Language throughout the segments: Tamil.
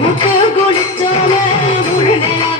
முத்து குளிச்சோல முழு நேரம்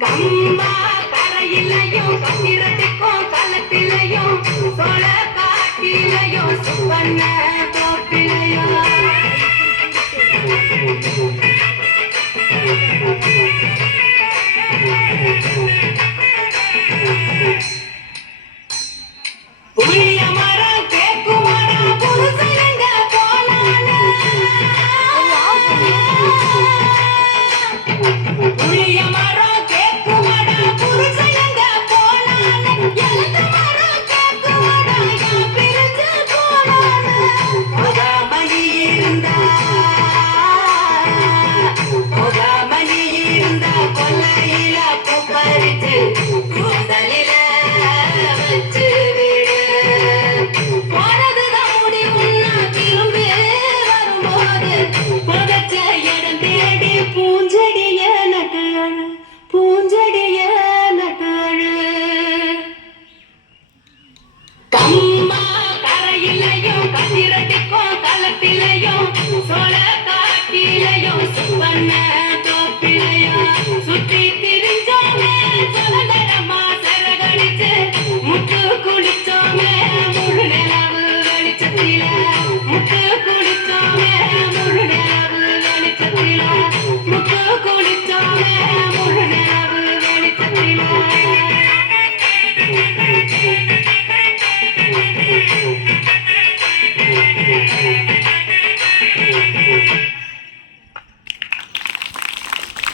கம்மா கரையிலையும் கண்ணிரத்திக்கும் களத்திலையும் சோழ காட்டிலையும் சுவண்ண தொப்பிலையோ சுவண்ண தொப்பிலையோ சுத்தி